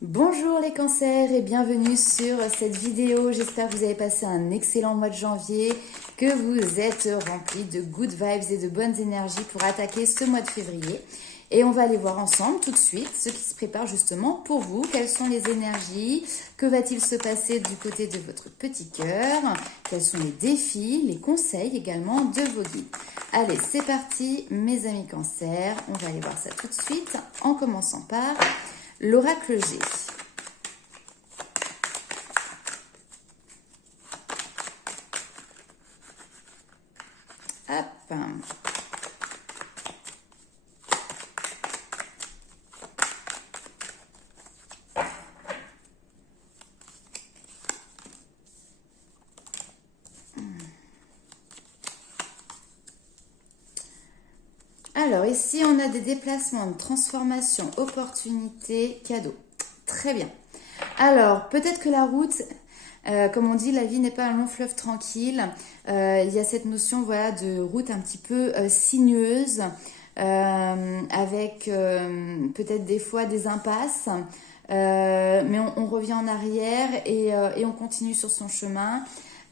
Bonjour les cancers et bienvenue sur cette vidéo. J'espère que vous avez passé un excellent mois de janvier, que vous êtes remplis de good vibes et de bonnes énergies pour attaquer ce mois de février. Et on va aller voir ensemble tout de suite ce qui se prépare justement pour vous. Quelles sont les énergies? Que va-t-il se passer du côté de votre petit cœur? Quels sont les défis, les conseils également de vos guides? Allez, c'est parti mes amis cancers. On va aller voir ça tout de suite en commençant par l'oracle G. Hop. Alors ici, on a des déplacements, une transformation, opportunité, cadeau. Très bien. Alors, peut-être que la route, comme on dit, la vie n'est pas un long fleuve tranquille. Il y a cette notion voilà, de route un petit peu sinueuse, avec peut-être des fois des impasses. Mais on revient en arrière et on continue sur son chemin.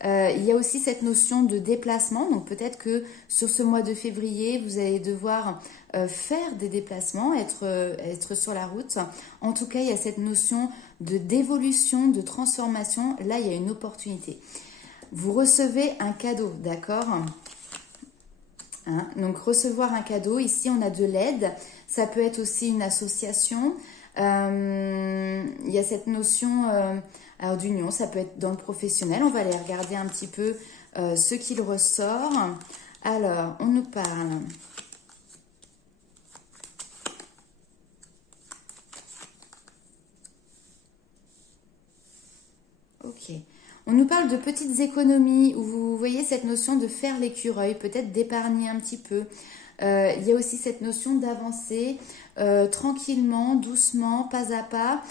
Il y a aussi cette notion de déplacement, donc peut-être que sur ce mois de février, vous allez devoir faire des déplacements, être sur la route. En tout cas, il y a cette notion d'évolution, de transformation. Là, il y a une opportunité. Vous recevez un cadeau, d'accord ? Donc, recevoir un cadeau, ici, on a de l'aide. Ça peut être aussi une association. Il y a cette notion... alors d'union, ça peut être dans le professionnel. On va aller regarder un petit peu ce qu'il ressort. Alors, on nous parle. Ok. On nous parle de petites économies où vous voyez cette notion de faire l'écureuil, peut-être d'épargner un petit peu. Il y a aussi cette notion d'avancer tranquillement, doucement, pas à pas,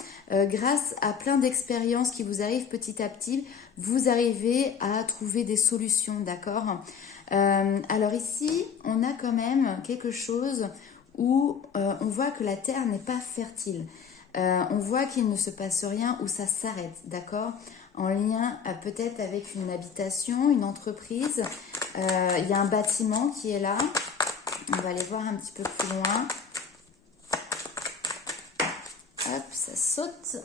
grâce à plein d'expériences qui vous arrivent petit à petit, vous arrivez à trouver des solutions, d'accord? Alors ici, on a quand même quelque chose où on voit que la terre n'est pas fertile. On voit qu'il ne se passe rien, où ça s'arrête, d'accord? En lien peut-être avec une habitation, une entreprise. Il y a un bâtiment qui est là. On va aller voir un petit peu plus loin. Hop, ça saute.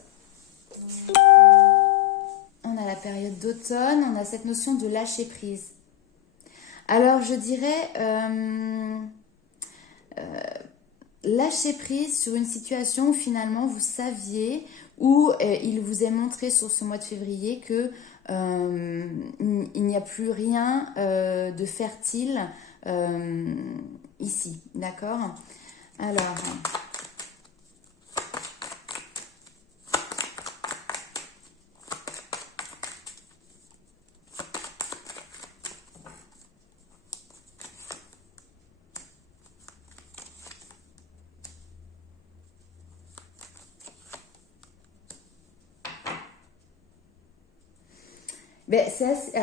On a la période d'automne, on a cette notion de lâcher prise. Alors, je dirais lâcher prise sur une situation où finalement vous saviez, où il vous est montré sur ce mois de février que il n'y a plus rien de fertile ici, d'accord? Alors, ben,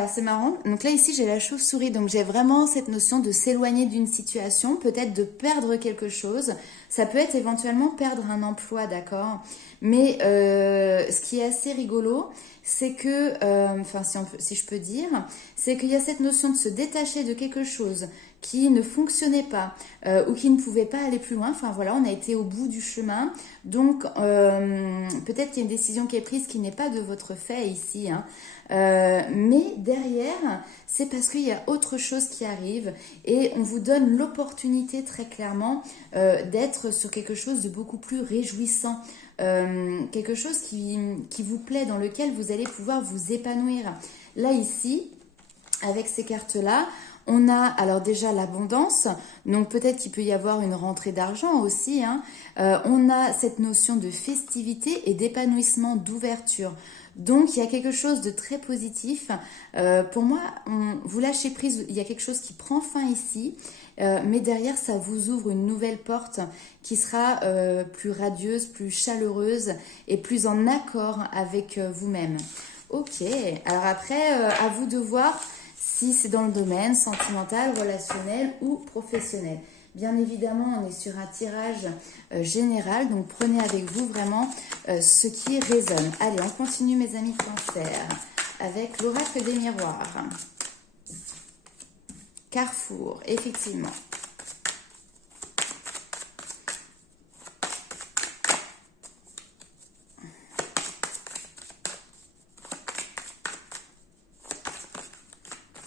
c'est marrant. Donc là, ici, j'ai la chauve-souris. Donc, j'ai vraiment cette notion de s'éloigner d'une situation, peut-être de perdre quelque chose. Ça peut être éventuellement perdre un emploi, d'accord? Mais ce qui est assez rigolo, c'est que, enfin, si je peux dire, c'est qu'il y a cette notion de se détacher de quelque chose qui ne fonctionnait pas ou qui ne pouvait pas aller plus loin. Enfin voilà, on a été au bout du chemin. Donc peut-être qu'il y a une décision qui est prise qui n'est pas de votre fait ici. Mais derrière, c'est parce qu'il y a autre chose qui arrive et on vous donne l'opportunité très clairement d'être sur quelque chose de beaucoup plus réjouissant. Quelque chose qui vous plaît, dans lequel vous allez pouvoir vous épanouir. Là, ici, avec ces cartes-là, on a alors déjà l'abondance, donc peut-être qu'il peut y avoir une rentrée d'argent aussi. On a cette notion de festivité et d'épanouissement, d'ouverture. Donc il y a quelque chose de très positif. Pour moi, vous lâchez prise, il y a quelque chose qui prend fin ici, mais derrière ça vous ouvre une nouvelle porte qui sera plus radieuse, plus chaleureuse et plus en accord avec vous-même. Ok, alors après, à vous de voir si c'est dans le domaine sentimental, relationnel ou professionnel. Bien évidemment, on est sur un tirage général, donc prenez avec vous vraiment ce qui résonne. Allez, on continue mes amis Cancer avec l'oracle des miroirs. Carrefour, effectivement.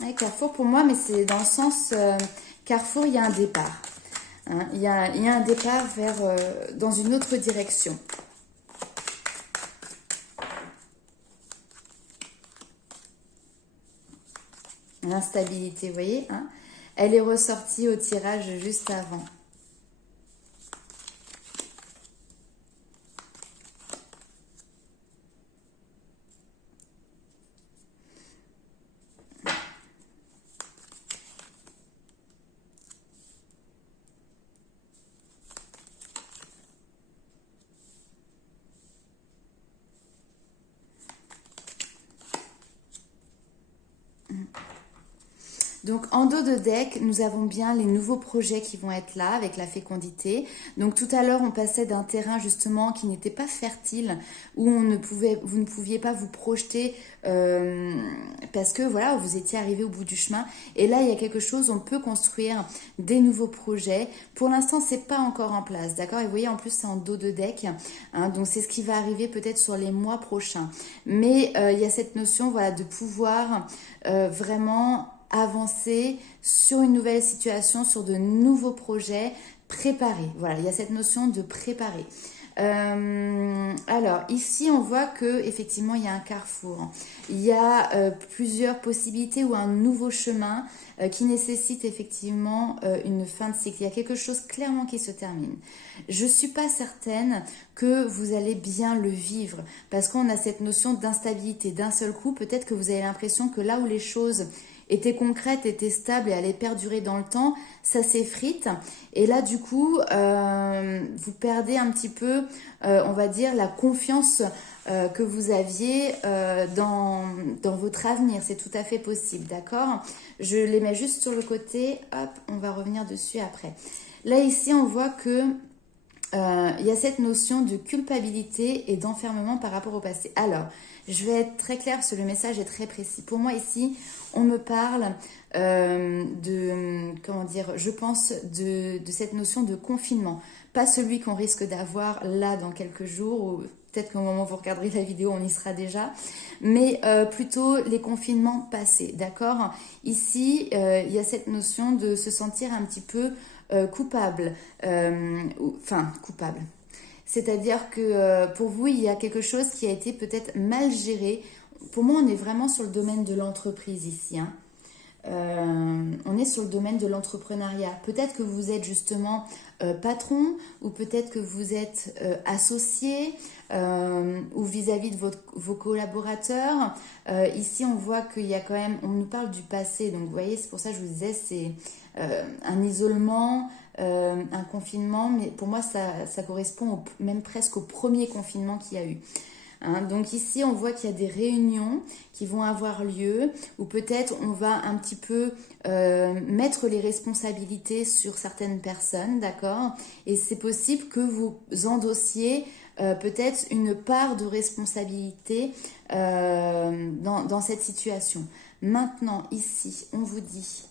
Ouais, Carrefour pour moi, mais c'est dans le sens Carrefour, il y a un départ. Hein, il y a un départ vers dans une autre direction. L'instabilité, vous voyez, hein, elle est ressortie au tirage juste avant. Donc en dos de deck, nous avons bien les nouveaux projets qui vont être là avec la fécondité. Donc tout à l'heure, on passait d'un terrain justement qui n'était pas fertile, où vous ne pouviez pas vous projeter parce que voilà, vous étiez arrivé au bout du chemin. Et là, il y a quelque chose, on peut construire des nouveaux projets. Pour l'instant, c'est pas encore en place, d'accord? Et vous voyez, en plus, c'est en dos de deck, hein, donc c'est ce qui va arriver peut-être sur les mois prochains. Mais il y a cette notion, voilà, de pouvoir vraiment avancer sur une nouvelle situation, sur de nouveaux projets, préparer. Voilà, il y a cette notion de préparer. Alors ici on voit que effectivement il y a un carrefour, il y a plusieurs possibilités ou un nouveau chemin qui nécessite effectivement une fin de cycle. Il y a quelque chose clairement qui se termine. Je suis pas certaine que vous allez bien le vivre parce qu'on a cette notion d'instabilité. D'un seul coup, peut-être que vous avez l'impression que là où les choses étaient concrètes, étaient stables et allaient perdurer dans le temps, ça s'effrite. Et là, du coup, vous perdez un petit peu, on va dire, la confiance que vous aviez dans votre avenir. C'est tout à fait possible, d'accord? Je les mets juste sur le côté. Hop, on va revenir dessus après. Là, ici, on voit que il y a cette notion de culpabilité et d'enfermement par rapport au passé. Alors, je vais être très claire parce que le message est très précis. Pour moi ici, on me parle comment dire, je pense de cette notion de confinement. Pas celui qu'on risque d'avoir là dans quelques jours ou peut-être qu'au moment où vous regarderez la vidéo, on y sera déjà. Mais plutôt les confinements passés, d'accord? Ici, il y a cette notion de se sentir un petit peu coupable. Coupable. C'est-à-dire que pour vous, il y a quelque chose qui a été peut-être mal géré. Pour moi, on est vraiment sur le domaine de l'entreprise ici, hein. On est sur le domaine de l'entrepreneuriat. Peut-être que vous êtes justement patron ou peut-être que vous êtes associé ou vis-à-vis de vos collaborateurs. Ici, on voit qu'il y a quand même, on nous parle du passé. Donc, vous voyez, c'est pour ça que je vous disais, c'est un isolement, un confinement. Mais pour moi, ça correspond même presque au premier confinement qu'il y a eu. Hein, donc ici, on voit qu'il y a des réunions qui vont avoir lieu où peut-être on va un petit peu mettre les responsabilités sur certaines personnes, d'accord? Et c'est possible que vous endossiez peut-être une part de responsabilité dans cette situation. Maintenant, ici, on vous dit,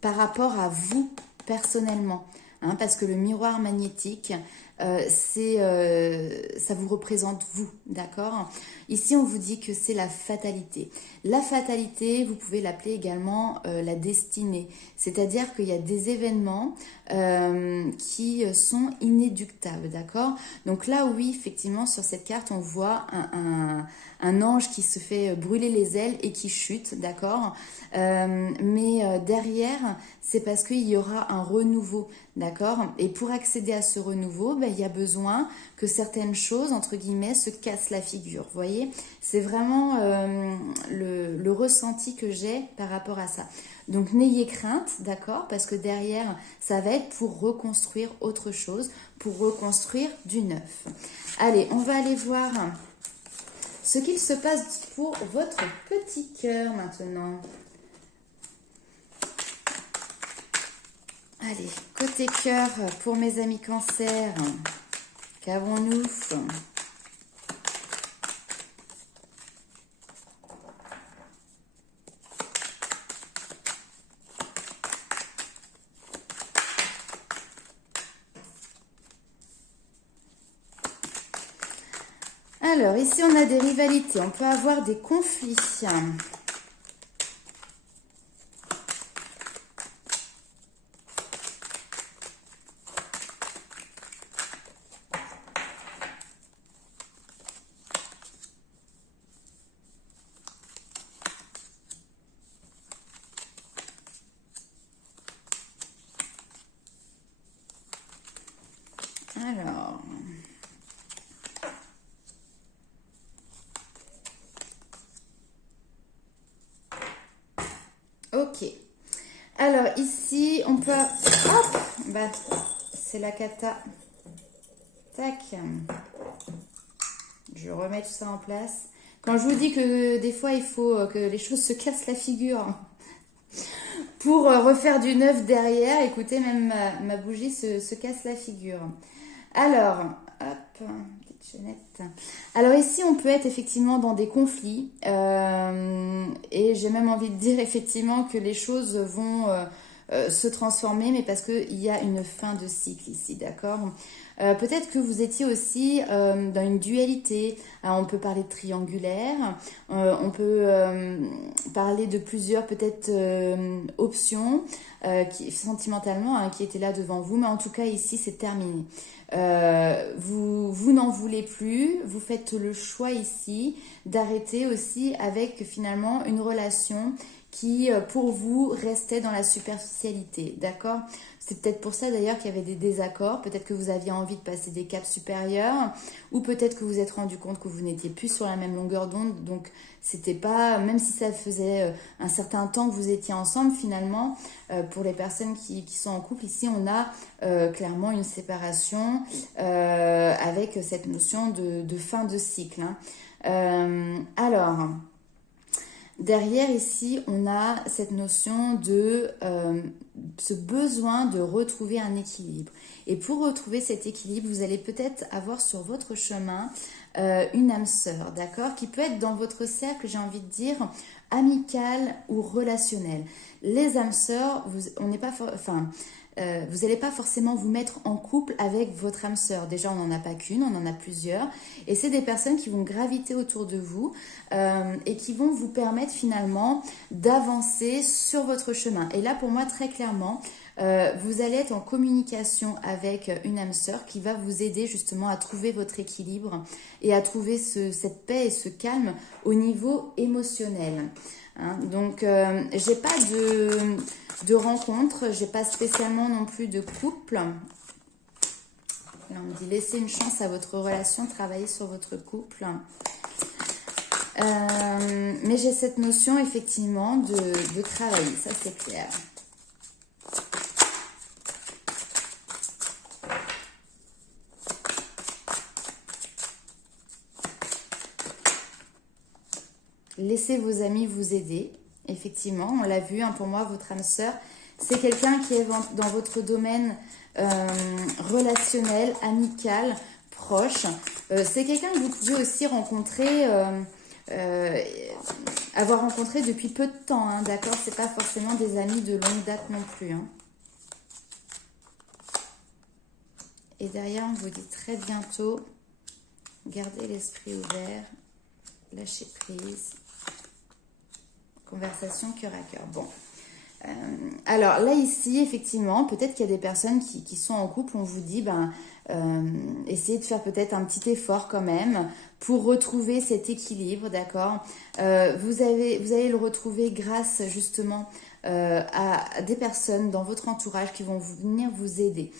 par rapport à vous personnellement, hein, parce que le miroir magnétique, ça vous représente vous, d'accord? Ici, on vous dit que c'est la fatalité. La fatalité, vous pouvez l'appeler également la destinée. C'est-à-dire qu'il y a des événements qui sont inéluctables, d'accord? Donc là, oui, effectivement, sur cette carte, on voit un ange qui se fait brûler les ailes et qui chute, d'accord? Mais derrière, c'est parce qu'il y aura un renouveau, d'accord? Et pour accéder à ce renouveau, ben, il y a besoin que certaines choses, entre guillemets, se cassent la figure, vous voyez? C'est vraiment le ressenti que j'ai par rapport à ça. Donc n'ayez crainte, d'accord? Parce que derrière, ça va être pour reconstruire autre chose, pour reconstruire du neuf. Allez, on va aller voir ce qu'il se passe pour votre petit cœur maintenant. Allez, côté cœur, pour mes amis Cancer, qu'avons-nous? Alors, ici, on a des rivalités. On peut avoir des conflits. Alors... Ok. Alors, ici, on peut... Hop, bah, c'est la cata. Tac. Je remets tout ça en place. Quand je vous dis que des fois, il faut que les choses se cassent la figure pour refaire du neuf derrière, écoutez, même ma bougie se casse la figure. Alors, hop, petite chaînette. Alors ici, on peut être effectivement dans des conflits. Et j'ai même envie de dire effectivement que les choses vont se transformer, mais parce qu'il y a une fin de cycle ici, d'accord? Peut-être que vous étiez aussi dans une dualité. Alors, on peut parler de triangulaire, on peut parler de plusieurs peut-être options sentimentalement qui étaient là devant vous, mais en tout cas ici c'est terminé. Vous n'en voulez plus, vous faites le choix ici d'arrêter aussi avec finalement une relation qui pour vous restait dans la superficialité, d'accord? C'est peut-être pour ça d'ailleurs qu'il y avait des désaccords, peut-être que vous aviez envie de passer des caps supérieurs, ou peut-être que vous vous êtes rendu compte que vous n'étiez plus sur la même longueur d'onde, donc c'était pas, même si ça faisait un certain temps que vous étiez ensemble, finalement, pour les personnes qui sont en couple, ici on a clairement une séparation avec cette notion de fin de cycle. Alors... Derrière ici, on a cette notion de ce besoin de retrouver un équilibre. Et pour retrouver cet équilibre, vous allez peut-être avoir sur votre chemin une âme sœur, d'accord? Qui peut être dans votre cercle, j'ai envie de dire, amical ou relationnel. Les âmes sœurs, on n'est pas... vous n'allez pas forcément vous mettre en couple avec votre âme sœur. Déjà, on n'en a pas qu'une, on en a plusieurs. Et c'est des personnes qui vont graviter autour de vous et qui vont vous permettre finalement d'avancer sur votre chemin. Et là, pour moi, très clairement, vous allez être en communication avec une âme sœur qui va vous aider justement à trouver votre équilibre et à trouver cette paix et ce calme au niveau émotionnel. Donc, j'ai pas de rencontre, j'ai pas spécialement non plus de couple. Là, on me dit laissez une chance à votre relation, travaillez sur votre couple. Mais j'ai cette notion effectivement de travailler, ça c'est clair. Laissez vos amis vous aider. Effectivement, on l'a vu, pour moi, votre âme sœur, c'est quelqu'un qui est dans votre domaine relationnel, amical, proche. C'est quelqu'un que vous pouvez aussi rencontrer, avoir rencontré depuis peu de temps, d'accord? C'est pas forcément des amis de longue date non plus. Et derrière, on vous dit très bientôt, gardez l'esprit ouvert, lâchez prise. Conversation cœur à cœur. Bon. Alors là, ici, effectivement, peut-être qu'il y a des personnes qui sont en couple. On vous dit, essayez de faire peut-être un petit effort quand même pour retrouver cet équilibre, d'accord? Vous allez le retrouver grâce justement à des personnes dans votre entourage qui vont venir vous aider.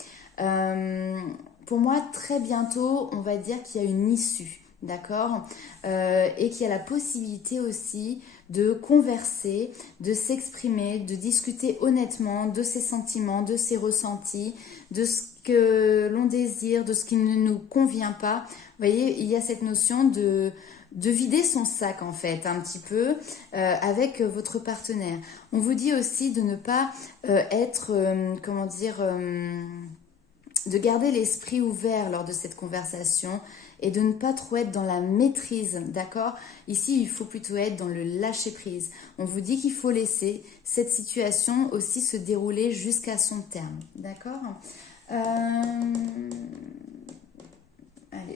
Pour moi, très bientôt, on va dire qu'il y a une issue. D'accord, et qu'il y a la possibilité aussi de converser, de s'exprimer, de discuter honnêtement de ses sentiments, de ses ressentis, de ce que l'on désire, de ce qui ne nous convient pas. voyez, il y a cette notion de vider son sac en fait, un petit peu, avec votre partenaire. On vous dit aussi de ne pas être, comment dire, de garder l'esprit ouvert lors de cette conversation et de ne pas trop être dans la maîtrise, d'accord? Ici, il faut plutôt être dans le lâcher-prise. On vous dit qu'il faut laisser cette situation aussi se dérouler jusqu'à son terme, d'accord? Allez,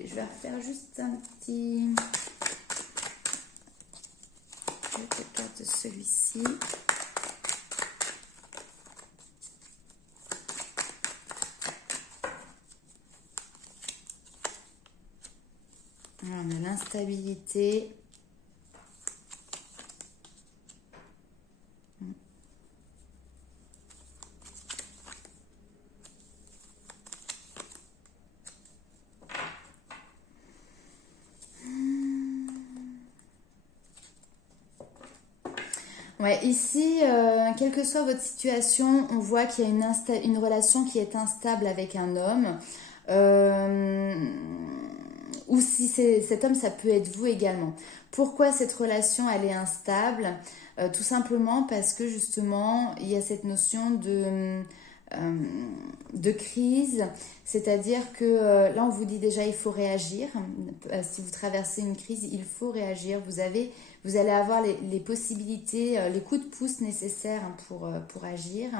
je vais refaire juste un petit... Je regarde celui-ci. On a l'instabilité. Ouais, ici, quelle que soit votre situation, on voit qu'il y a une relation qui est instable avec un homme. Ou si cet homme, ça peut être vous également. Pourquoi cette relation, elle est instable? Tout simplement parce que justement, il y a cette notion de crise, c'est-à-dire que là, on vous dit déjà, il faut réagir. Si vous traversez une crise, il faut réagir. Vous allez avoir les possibilités, les coups de pouce nécessaires pour agir.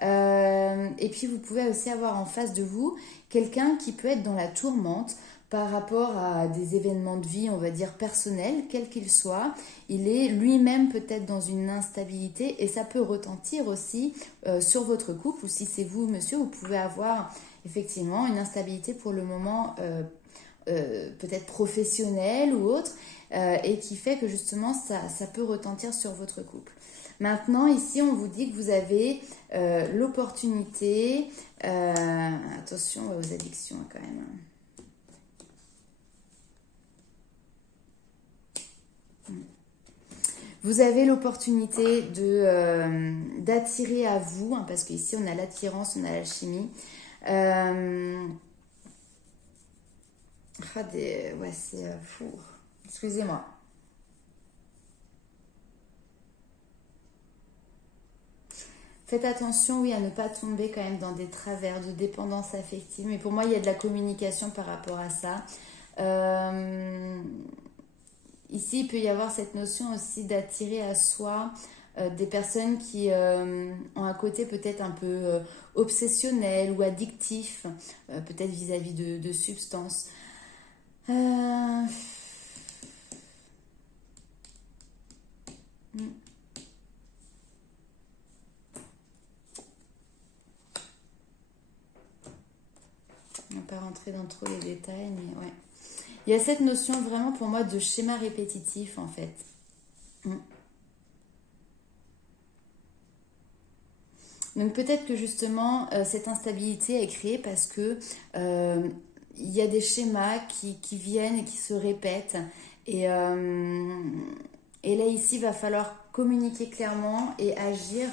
Et puis vous pouvez aussi avoir en face de vous quelqu'un qui peut être dans la tourmente par rapport à des événements de vie, on va dire personnels, quels qu'ils soient. Il est lui-même peut-être dans une instabilité et ça peut retentir aussi sur votre couple, ou si c'est vous, monsieur, vous pouvez avoir effectivement une instabilité pour le moment peut-être professionnelle ou autre, et qui fait que justement ça peut retentir sur votre couple. Maintenant, ici, on vous dit que vous avez l'opportunité, attention aux addictions quand même. Vous avez l'opportunité d'attirer à vous, hein, parce qu'ici on a l'attirance, on a l'alchimie. Ouais, c'est fou. Excusez-moi. Faites attention, oui, à ne pas tomber quand même dans des travers de dépendance affective. Mais pour moi, il y a de la communication par rapport à ça. Ici, il peut y avoir cette notion aussi d'attirer à soi des personnes qui ont un côté peut-être un peu obsessionnel ou addictif, peut-être vis-à-vis de substances. On va pas rentrer dans trop les détails, mais ouais. Il y a cette notion vraiment pour moi de schéma répétitif en fait. Donc peut-être que justement cette instabilité est créée parce que il y a des schémas qui viennent et qui se répètent. Et là ici, il va falloir communiquer clairement et agir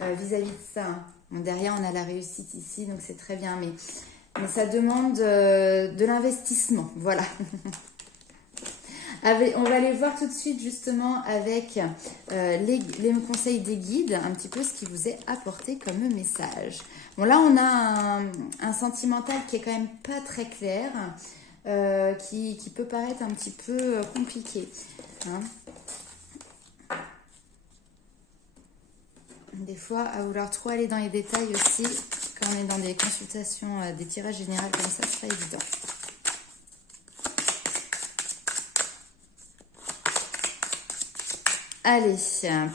vis-à-vis de ça. Bon, derrière, on a la réussite ici, donc c'est très bien. Mais ça demande de l'investissement, voilà. On va aller voir tout de suite justement avec les conseils des guides, un petit peu ce qui vous est apporté comme message. Bon là on a un sentimental qui est quand même pas très clair, qui peut paraître un petit peu compliqué. Hein. Des fois, à vouloir trop aller dans les détails aussi, quand on est dans des consultations, des tirages généraux comme ça, c'est pas évident. Allez,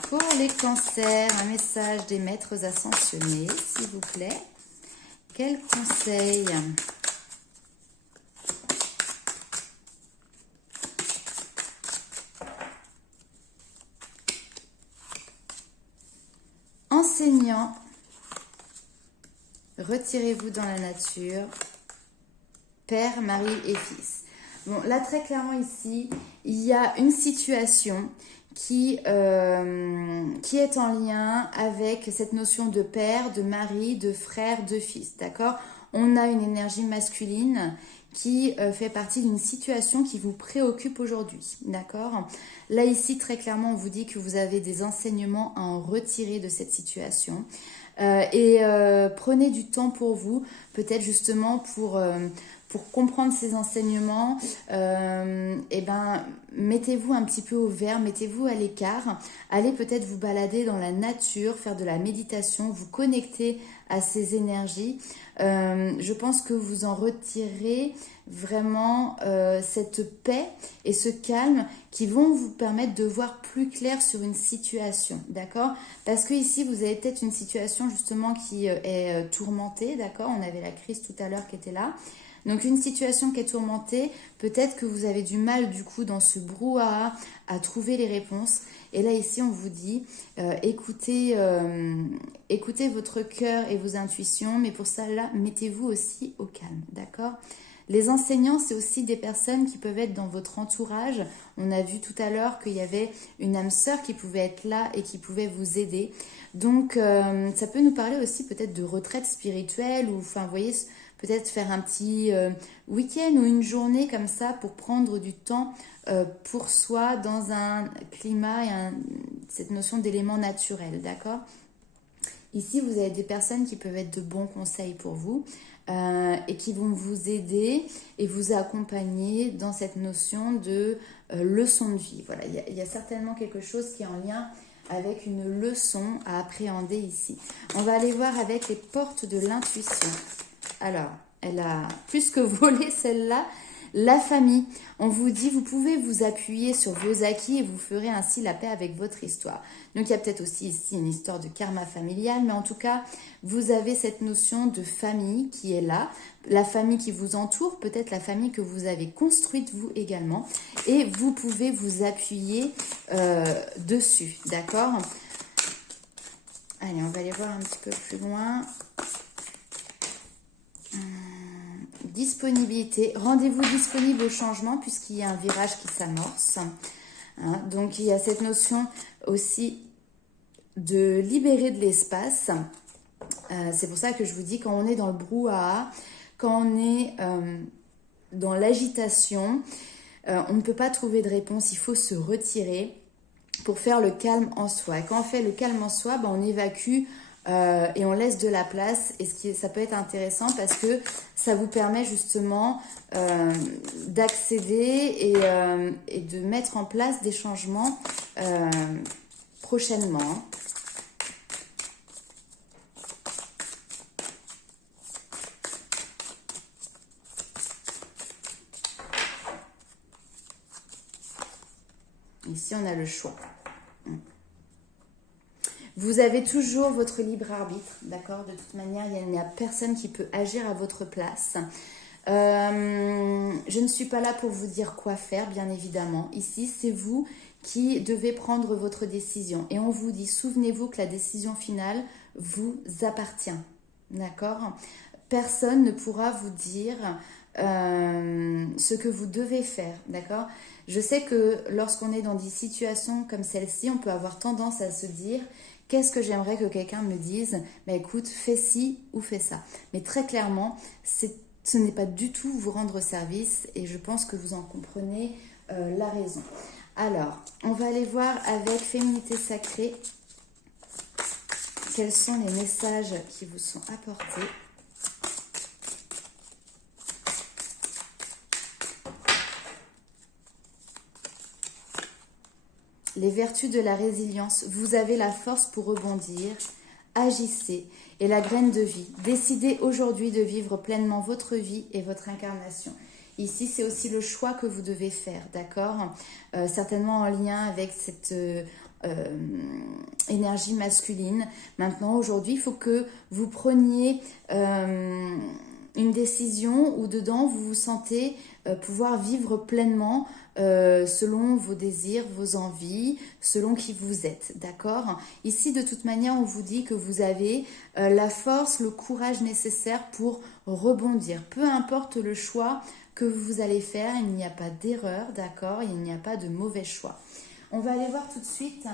pour les cancers, un message des maîtres ascensionnés, s'il vous plaît. Quel conseil ? Enseignant, retirez-vous dans la nature, Père, Marie et Fils. Bon, là, très clairement ici, il y a une situation qui est en lien avec cette notion de père, de mari, de frère, de fils, d'accord ? On a une énergie masculine qui fait partie d'une situation qui vous préoccupe aujourd'hui, d'accord? Là, ici, très clairement, on vous dit que vous avez des enseignements à en retirer de cette situation. Prenez du temps pour vous, peut-être justement pour comprendre ces enseignements, mettez-vous un petit peu au vert, mettez-vous à l'écart, allez peut-être vous balader dans la nature, faire de la méditation, vous connecter à ces énergies. Je pense que vous en retirez vraiment cette paix et ce calme qui vont vous permettre de voir plus clair sur une situation, d'accord? Parce que ici, vous avez peut-être une situation justement qui est tourmentée, d'accord? On avait la crise tout à l'heure qui était là. Donc une situation qui est tourmentée, peut-être que vous avez du mal du coup dans ce brouhaha à trouver les réponses. Et là ici on vous dit, écoutez votre cœur et vos intuitions, mais pour ça là, mettez-vous aussi au calme, d'accord? Les enseignants, c'est aussi des personnes qui peuvent être dans votre entourage. On a vu tout à l'heure qu'il y avait une âme sœur qui pouvait être là et qui pouvait vous aider. Donc ça peut nous parler aussi peut-être de retraite spirituelle ou enfin vous voyez, peut-être faire un petit week-end ou une journée comme ça pour prendre du temps pour soi dans un climat et cette notion d'élément naturel, d'accord? Ici, vous avez des personnes qui peuvent être de bons conseils pour vous et qui vont vous aider et vous accompagner dans cette notion de leçon de vie. Voilà, il y a certainement quelque chose qui est en lien avec une leçon à appréhender ici. On va aller voir avec les portes de l'intuition. Alors, elle a plus que volé celle-là. La famille, on vous dit, vous pouvez vous appuyer sur vos acquis et vous ferez ainsi la paix avec votre histoire. Donc, il y a peut-être aussi ici une histoire de karma familial, mais en tout cas, vous avez cette notion de famille qui est là, la famille qui vous entoure, peut-être la famille que vous avez construite vous également, et vous pouvez vous appuyer dessus, d'accord? Allez, on va aller voir un petit peu plus loin. Disponibilité, rendez-vous disponible au changement puisqu'il y a un virage qui s'amorce. Hein, donc il y a cette notion aussi de libérer de l'espace. C'est pour ça que je vous dis quand on est dans le brouhaha, quand on est dans l'agitation, on ne peut pas trouver de réponse, il faut se retirer pour faire le calme en soi. Et quand on fait le calme en soi, on évacue et on laisse de la place. Et ça peut être intéressant parce que ça vous permet justement d'accéder et de mettre en place des changements prochainement. Ici, on a le choix. Vous avez toujours votre libre arbitre, d'accord? De toute manière, il n'y a personne qui peut agir à votre place. Je ne suis pas là pour vous dire quoi faire, bien évidemment. Ici, c'est vous qui devez prendre votre décision. Et on vous dit, souvenez-vous que la décision finale vous appartient, d'accord? Personne ne pourra vous dire ce que vous devez faire, d'accord? Je sais que lorsqu'on est dans des situations comme celle-ci, on peut avoir tendance à se dire qu'est-ce que j'aimerais que quelqu'un me dise? Écoute, fais ci ou fais ça. Mais très clairement, ce n'est pas du tout vous rendre service et je pense que vous en comprenez la raison. Alors, on va aller voir avec Féminité Sacrée quels sont les messages qui vous sont apportés. Les vertus de la résilience, vous avez la force pour rebondir, agissez et la graine de vie. Décidez aujourd'hui de vivre pleinement votre vie et votre incarnation. Ici, c'est aussi le choix que vous devez faire, d'accord? Certainement en lien avec cette énergie masculine. Maintenant, aujourd'hui, il faut que vous preniez une décision où dedans, vous vous sentez pouvoir vivre pleinement selon vos désirs, vos envies, selon qui vous êtes, d'accord? Ici, de toute manière, on vous dit que vous avez la force, le courage nécessaire pour rebondir. Peu importe le choix que vous allez faire, il n'y a pas d'erreur, d'accord? Il n'y a pas de mauvais choix. On va aller voir tout de suite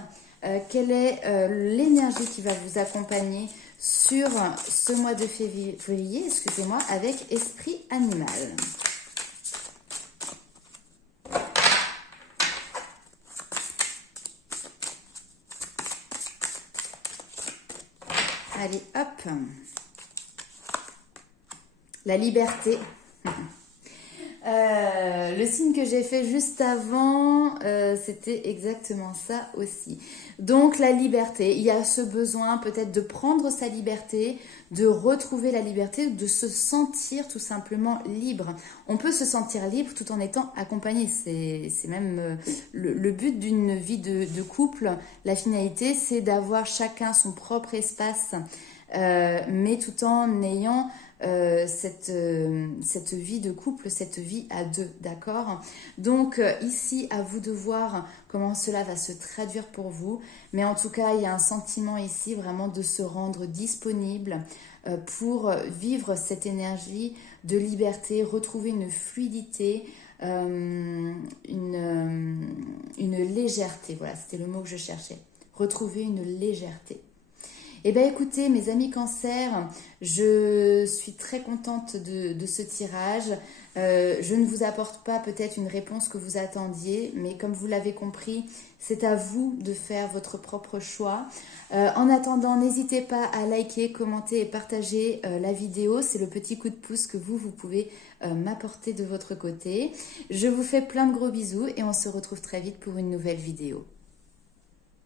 quelle est l'énergie qui va vous accompagner sur ce mois de février, excusez-moi, avec Esprit Animal. Allez, hop. La liberté. Le signe que j'ai fait juste avant, c'était exactement ça aussi. Donc la liberté, il y a ce besoin peut-être de prendre sa liberté, de retrouver la liberté, de se sentir tout simplement libre. On peut se sentir libre tout en étant accompagné. C'est même le but d'une vie de couple. La finalité, c'est d'avoir chacun son propre espace, mais tout en ayant cette vie de couple, cette vie à deux, d'accord? Donc ici, à vous de voir comment cela va se traduire pour vous. Mais en tout cas, il y a un sentiment ici vraiment de se rendre disponible pour vivre cette énergie de liberté, retrouver une fluidité, une légèreté. Voilà, c'était le mot que je cherchais. Retrouver une légèreté. Eh bien écoutez mes amis Cancer, je suis très contente de ce tirage. Je ne vous apporte pas peut-être une réponse que vous attendiez, mais comme vous l'avez compris, c'est à vous de faire votre propre choix. En attendant, n'hésitez pas à liker, commenter et partager la vidéo. C'est le petit coup de pouce que vous pouvez m'apporter de votre côté. Je vous fais plein de gros bisous et on se retrouve très vite pour une nouvelle vidéo.